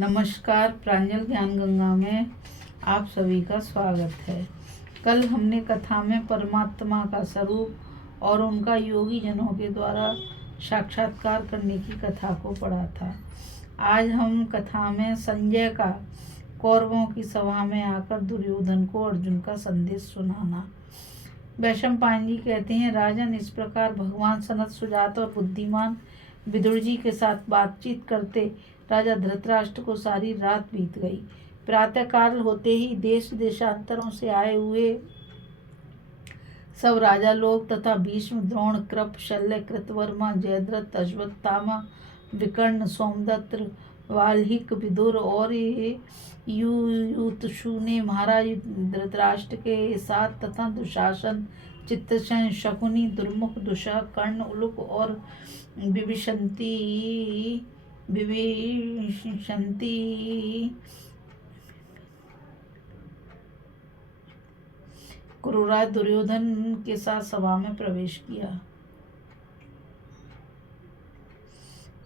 नमस्कार। प्रांजल ज्ञान गंगा में आप सभी का स्वागत है। कल हमने कथा में परमात्मा का स्वरूप और उनका योगी जनों के द्वारा साक्षात्कार करने की कथा को पढ़ा था। आज हम कथा में संजय का कौरवों की सभा में आकर दुर्योधन को अर्जुन का संदेश सुनाना। वैशंपायन जी कहते हैं, राजन, इस प्रकार भगवान सनत, सुजात और बुद्धिमान विदुर जी के साथ बातचीत करते राजा धृतराष्ट्र को सारी रात बीत गई। प्रातःकाल होते ही देश देशांतरों से आए हुए सब राजा लोग तथा भीष्म, द्रोण, कृप, शल्य, कृतवर्मा, जयद्रथ, अश्वत्थामा, विकर्ण, सोमदत्त, वाल्मीकि, विदुर और युयुत्सु ने महाराज धृतराष्ट्र के साथ तथा दुशासन, चित्रसेन, शकुनी, दुर्मुख, दुशाह, कर्ण, उलूक और विभीषंती क्रूराज दुर्योधन के साथ सभा में प्रवेश किया।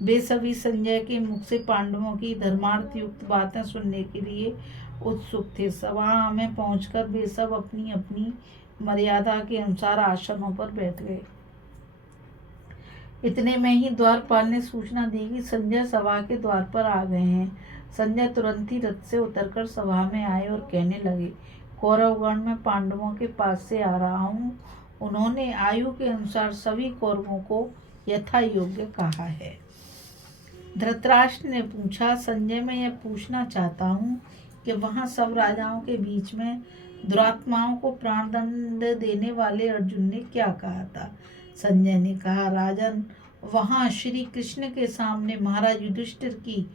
वे सभी संजय के मुख से पांडवों की धर्मार्थ युक्त बातें सुनने के लिए उत्सुक थे। सभा में पहुंचकर वे सब अपनी अपनी मर्यादा के अनुसार आसनों पर बैठ गए। इतने में ही द्वारपाल ने सूचना दी कि संजय सभा के द्वार पर आ गए हैं। संजय तुरंत ही रथ से उतरकर सभा में आए और कहने लगे, कौरवगण में पांडवों के पास से आ रहा हूँ। उन्होंने आयु के अनुसार सभी कौरवों को यथा योग्य कहा है। धृतराष्ट्र ने पूछा, संजय, मैं यह पूछना चाहता हूँ कि वहाँ सब राजाओं के बीच में दुरात्माओं को प्राणदंड देने वाले अर्जुन ने क्या कहा था? संजय ने कहा, राजन, वहाँ श्री कृष्ण के सामने महाराज युधिष्ठिर की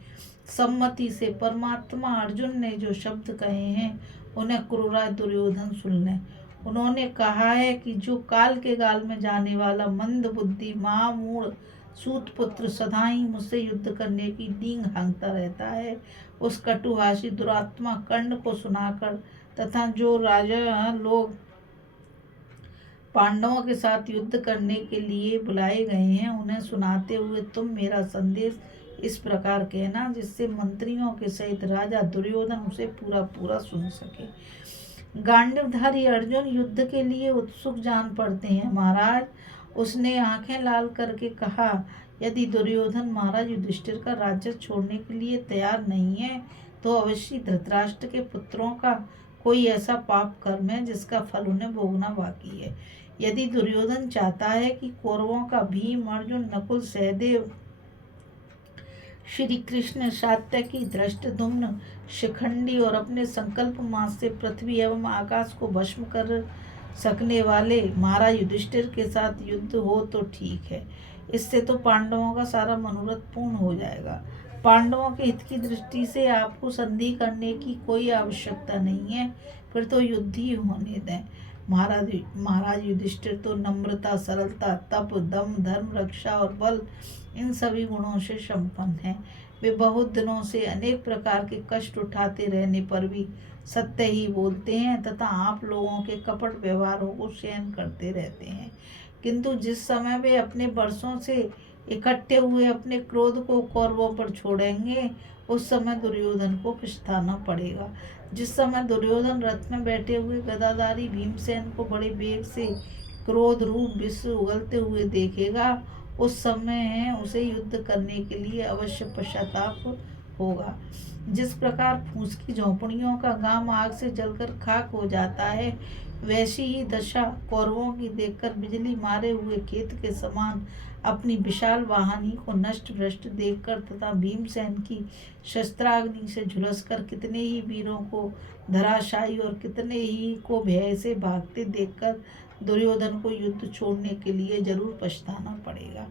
सम्मति से परमात्मा अर्जुन ने जो शब्द कहे हैं उन्हें क्रूराज दुर्योधन सुन लें। उन्होंने कहा है कि जो काल के गाल में जाने वाला मंद बुद्धि महामूढ़ सूतपुत्र सदा ही मुझसे युद्ध करने की डींग हाँकता रहता है, उस कटुभाषी दुरात्मा कर्ण को सुनाकर तथा जो राजा लोग पांडवों के साथ युद्ध करने के लिए बुलाए गए हैं उन्हें सुनाते हुए तुम मेरा संदेश इस प्रकार कहना, जिससे मंत्रियों के सहित राजा दुर्योधन उसे पूरा पूरा सुन सके। गांडीवधारी अर्जुन युद्ध के लिए उत्सुक जान पड़ते हैं महाराज। उसने आंखें लाल करके कहा, यदि दुर्योधन महाराज युधिष्ठिर का राज्य छोड़ने के लिए तैयार नहीं है तो अवश्य धृतराष्ट्र के पुत्रों का कोई ऐसा पाप कर्म है जिसका फल उन्हें भोगना बाकी है। यदि दुर्योधन चाहता है कि कौरवों का भीम, अर्जुन, नकुल, सहदेव, श्री कृष्ण, सात्यकी, धृष्टद्युम्न, शिखंडी और अपने संकल्प मास से पृथ्वी एवं आकाश को भस्म कर सकने वाले महाराज युधिष्ठिर के साथ युद्ध हो तो ठीक है। इससे तो पांडवों का सारा मनोरथ पूर्ण हो जाएगा। पांडवों के हित की दृष्टि से आपको संधि करने की कोई आवश्यकता नहीं है, फिर तो युद्ध ही होने दें। महाराज युधिष्ठिर तो नम्रता, सरलता, तप, दम, धर्म, रक्षा और बल इन सभी गुणों से संपन्न हैं। वे बहुत दिनों से अनेक प्रकार के कष्ट उठाते रहने पर भी सत्य ही बोलते हैं तथा आप लोगों के कपट व्यवहारों को सहन करते रहते हैं। किंतु जिस समय वे अपने वर्षों से इकट्ठे हुए अपने क्रोध को कौरवों पर छोड़ेंगे उस समय दुर्योधन को पछताना पड़ेगा। जिस समय दुर्योधन रथ में बैठे हुए गदाधारी भीमसेन को बड़े वेग से क्रोध रूप विश्व उगलते हुए देखेगा उस समय उसे युद्ध करने के लिए अवश्य पश्चाताप होगा। जिस प्रकार फूस की झोंपड़ियों का गांव आग से जलकर खाक हो जाता है, वैसी ही दशा कौरवों की देखकर बिजली मारे हुए खेत के समान अपनी विशाल वाहिनी को नष्ट भ्रष्ट देखकर तथा भीमसेन की शस्त्राग्नि से झुलसकर कितने ही वीरों को धराशायी और कितने ही को भय से भागते देखकर दुर्योधन को युद्ध छोड़ने के लिए जरूर पछताना पड़ेगा।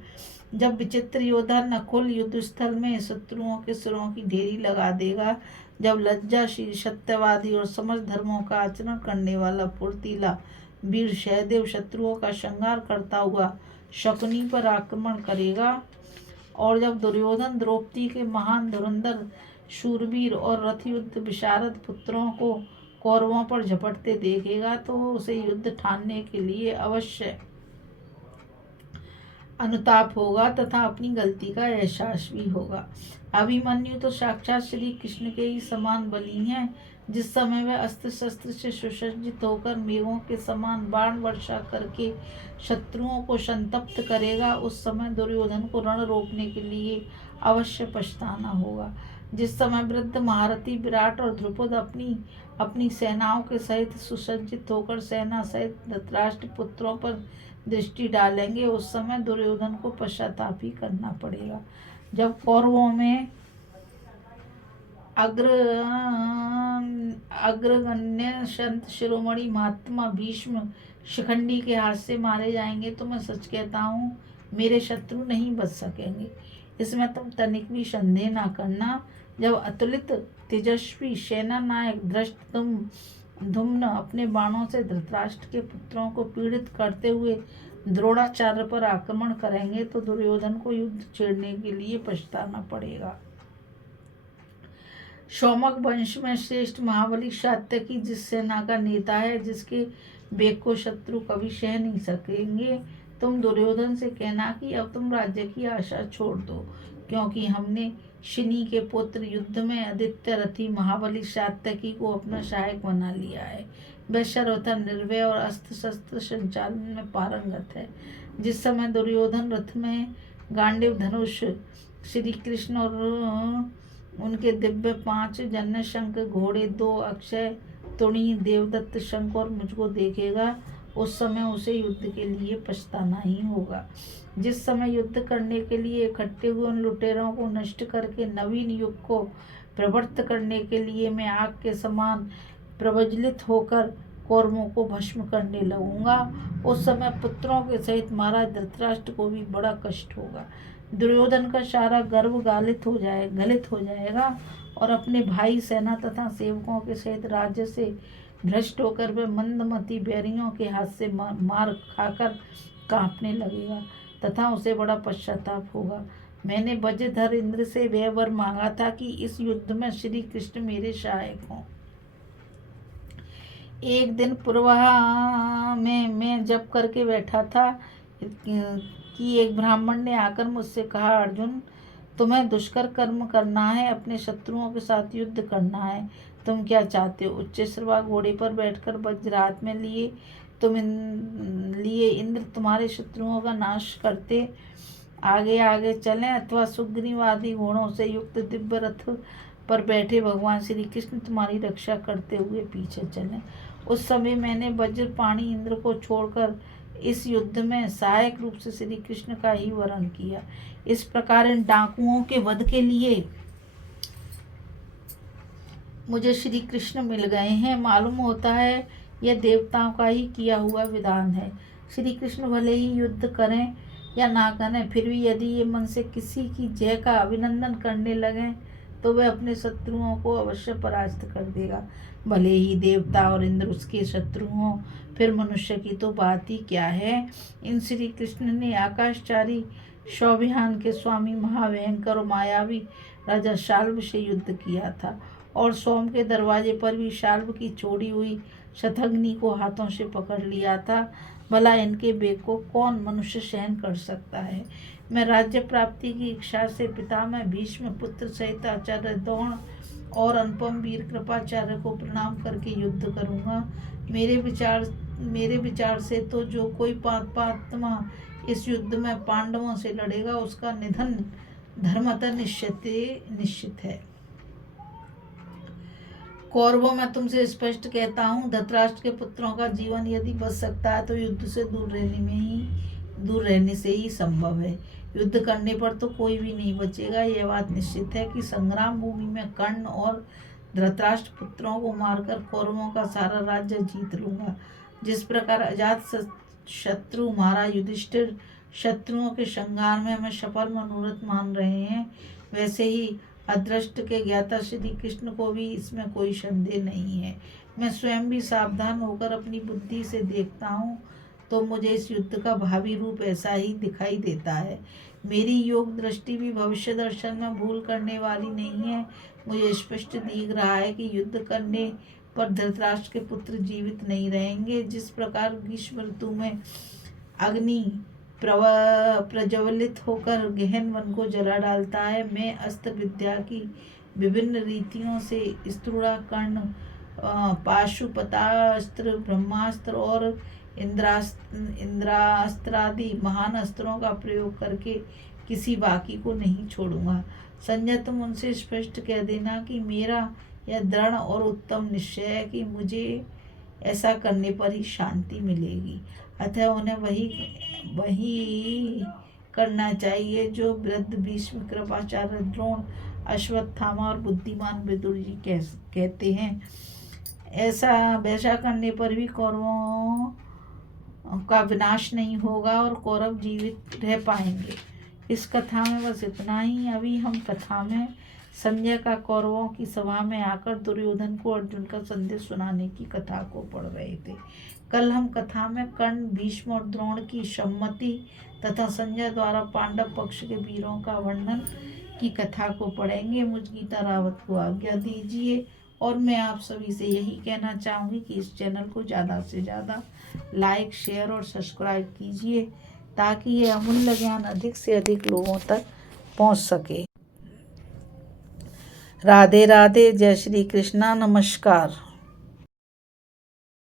जब विचित्र योद्धा नकुल युद्ध स्थल में शत्रुओं के सिरों की ढेरी लगा देगा, जब लज्जाशील, सत्यवादी और समस्त धर्मों का आचरण करने वाला फुर्तीला वीर सहदेव शत्रुओं का संहार करता हुआ शकुनी पर आक्रमण करेगा, और जब दुर्योधन द्रौपदी के महान धुरंधर शूरवीर और रथ युद्ध विशारद पुत्रों को कौरवों पर झपटते देखेगा तो उसे युद्ध ठानने के लिए अवश्य अनुताप होगा तथा अपनी गलती का एहसास भी होगा। अभिमन्यु तो साक्षात श्री कृष्ण के ही समान बली हैं। जिस समय वह अस्त्र शस्त्र से सुसज्जित होकर मेघों के समान बाण वर्षा करके शत्रुओं को संतप्त करेगा, उस समय दुर्योधन को रण रोकने के लिए अवश्य पछताना होगा। जिस समय वृद्ध महारथी विराट और द्रुपद अपनी अपनी सेनाओं के सहित सुसज्जित होकर सेना सहित धृतराष्ट्र पुत्रों पर दृष्टि डालेंगे, उस समय दुर्योधन को पश्चाताप ही करना पड़ेगा। जब कौरवों में अग्रगण्य संत शिरोमणि महात्मा भीष्म शिखंडी के हाथ से मारे जाएंगे तो मैं सच कहता हूँ मेरे शत्रु नहीं बच सकेंगे, इसमें तुम तनिक भी संदेह ना करना। जब अतुलित तेजस्वी सेना नायक धृष्टद्युम्न अपने बाणों से धृतराष्ट्र के पुत्रों को पीड़ित करते हुए द्रोणाचार्य पर आक्रमण करेंगे तो दुर्योधन को युद्ध छेड़ने के लिए पछताना पड़ेगा। सौमक वंश में श्रेष्ठ महाबली सात्यकी जिस सेना का नेता है, जिसके वेग को शत्रु कभी सह नहीं सकेंगे, तुम दुर्योधन से कहना कि अब तुम राज्य की आशा छोड़ दो, क्योंकि हमने शिनी के पुत्र युद्ध में आदित्य रथी महाबली सात्यकी को अपना सहायक बना लिया है। वह सर्वथा निर्भय और अस्त्र शस्त्र संचालन में पारंगत है। जिस समय दुर्योधन रथ में गांडीव धनुष श्री कृष्ण और उनके दिव्य 5 जन्य शंख घोड़े 2 अक्षय तुणी देवदत्त शंख और मुझको देखेगा, उस समय उसे युद्ध के लिए पछताना ही होगा। जिस समय युद्ध करने के लिए इकट्ठे हुए उन लुटेरों को नष्ट करके नवीन युग को प्रवृत्त करने के लिए मैं आग के समान प्रज्वलित होकर कौरवों को भस्म करने लगूंगा, उस समय पुत्रों के सहित महाराज धृतराष्ट्र को भी बड़ा कष्ट होगा। दुर्योधन का सारा गर्व गलित हो जाएगा और अपने भाई सेना तथा सेवकों के सहित राज्य से भ्रष्ट होकर वह मंदमती बैरियों के हाथ से मार खाकर कांपने लगेगा तथा उसे बड़ा पश्चाताप होगा। मैंने वज्रधर इंद्र से वह वर मांगा था कि इस युद्ध में श्री कृष्ण मेरे सहायक हों। एक दिन पूर्वाह में मैं जप करके बैठा था कि एक ब्राह्मण ने आकर मुझसे कहा, अर्जुन तुम्हें दुष्कर कर्म करना है, अपने शत्रुओं के साथ युद्ध करना है, तुम क्या चाहते हो? उच्च श्रवा घोड़े पर बैठकर वज्र हाथ में लिए इंद्र तुम्हारे शत्रुओं का नाश करते आगे आगे चलें, अथवा सुग्रीवादी घोड़ों से युक्त दिव्य रथ पर बैठे भगवान श्री कृष्ण तुम्हारी रक्षा करते हुए पीछे चलें। उस समय मैंने वज्रपाणी इंद्र को छोड़कर इस युद्ध में सहायक रूप से श्री कृष्ण का ही वरण किया। इस प्रकार इन डाकुओं के वध के लिए मुझे श्री कृष्ण मिल गए हैं। मालूम होता है यह देवताओं का ही किया हुआ विधान है। श्री कृष्ण भले ही युद्ध करें या ना करें, फिर भी यदि ये मन से किसी की जय का अभिनंदन करने लगें तो वह अपने शत्रुओं को अवश्य परास्त कर देगा। भले ही देवता और इंद्र उसके शत्रु हों, फिर मनुष्य की तो बात ही क्या है। इन श्री कृष्ण ने आकाशचारी शौभियान के स्वामी महाभयंकर और मायावी राजा शाल्व से युद्ध किया था और सोम के दरवाजे पर भी शाल्व की छोड़ी हुई शतघ्नि को हाथों से पकड़ लिया था। भला इनके वेग को कौन मनुष्य सहन कर सकता है। मैं राज्य प्राप्ति की इच्छा से पितामह भीष्म पुत्र सहित आचार्य द्रोण और अनुपम वीर कृपाचार्य को प्रणाम करके युद्ध करूंगा। मेरे विचार से तो जो कोई पापात्मा इस युद्ध में पांडवों से लड़ेगा उसका निधन धर्मतः निश्चित है। कौरवों में तुमसे स्पष्ट कहता हूँ, धृतराष्ट्र के पुत्रों का जीवन यदि बच सकता है तो युद्ध से दूर रहने से ही संभव है। युद्ध करने पर तो कोई भी नहीं बचेगा। यह बात निश्चित है कि संग्राम भूमि में कर्ण और धृतराष्ट्र पुत्रों को मारकर कौरवों का सारा राज्य जीत लूंगा। जिस प्रकार अजात शत्रु महाराज युधिष्ठिर शत्रुओं के संहार में हमें सफल मनोरथ मान रहे हैं, वैसे ही अदृष्ट के ज्ञाता श्री कृष्ण को भी इसमें कोई संदेह नहीं है। मैं स्वयं भी सावधान होकर अपनी बुद्धि से देखता हूँ तो मुझे इस युद्ध का भावी रूप ऐसा ही दिखाई देता है। मेरी योग दृष्टि भी भविष्य दर्शन में भूल करने वाली नहीं है। मुझे स्पष्ट दिख रहा है कि युद्ध करने पर धृतराष्ट्र के पुत्र जीवित नहीं रहेंगे। जिस प्रकार ग्रीष्म ऋतु में अग्नि प्रज्वलित होकर गहन वन को जला डालता है। मैं अस्त्र विद्या की विभिन्न रीतियों से स्तूणा, कर्ण, पाशुपतास्त्र, ब्रह्मास्त्र और इंद्रास्त्रादि महान अस्त्रों का प्रयोग करके किसी बाकी को नहीं छोड़ूंगा। संजय, तुम उनसे स्पष्ट कह देना कि मेरा यह दृढ़ और उत्तम निश्चय है कि मुझे ऐसा करने पर ही शांति मिलेगी। अतः उन्हें वही करना चाहिए जो वृद्ध भीष्म, कृपाचार्य, द्रोण, अश्वत्थामा और बुद्धिमान विदुर जी कहते हैं। वैसा करने पर भी कौरवों का विनाश नहीं होगा और कौरव जीवित रह पाएंगे। इस कथा में बस इतना ही। अभी हम कथा में संजय का कौरवों की सभा में आकर दुर्योधन को अर्जुन का संदेश सुनाने की कथा को पढ़ रहे थे। कल हम कथा में कर्ण, भीष्म और द्रोण की सम्मति तथा संजय द्वारा पांडव पक्ष के वीरों का वर्णन की कथा को पढ़ेंगे। मुझ गीता रावत को आज्ञा दीजिए और मैं आप सभी से यही कहना चाहूँगी कि इस चैनल को ज़्यादा से ज़्यादा लाइक, शेयर और सब्सक्राइब कीजिए ताकि ये अमूल्य ज्ञान अधिक से अधिक लोगों तक पहुँच सके। राधे राधे, जय श्री कृष्णा, नमस्कार।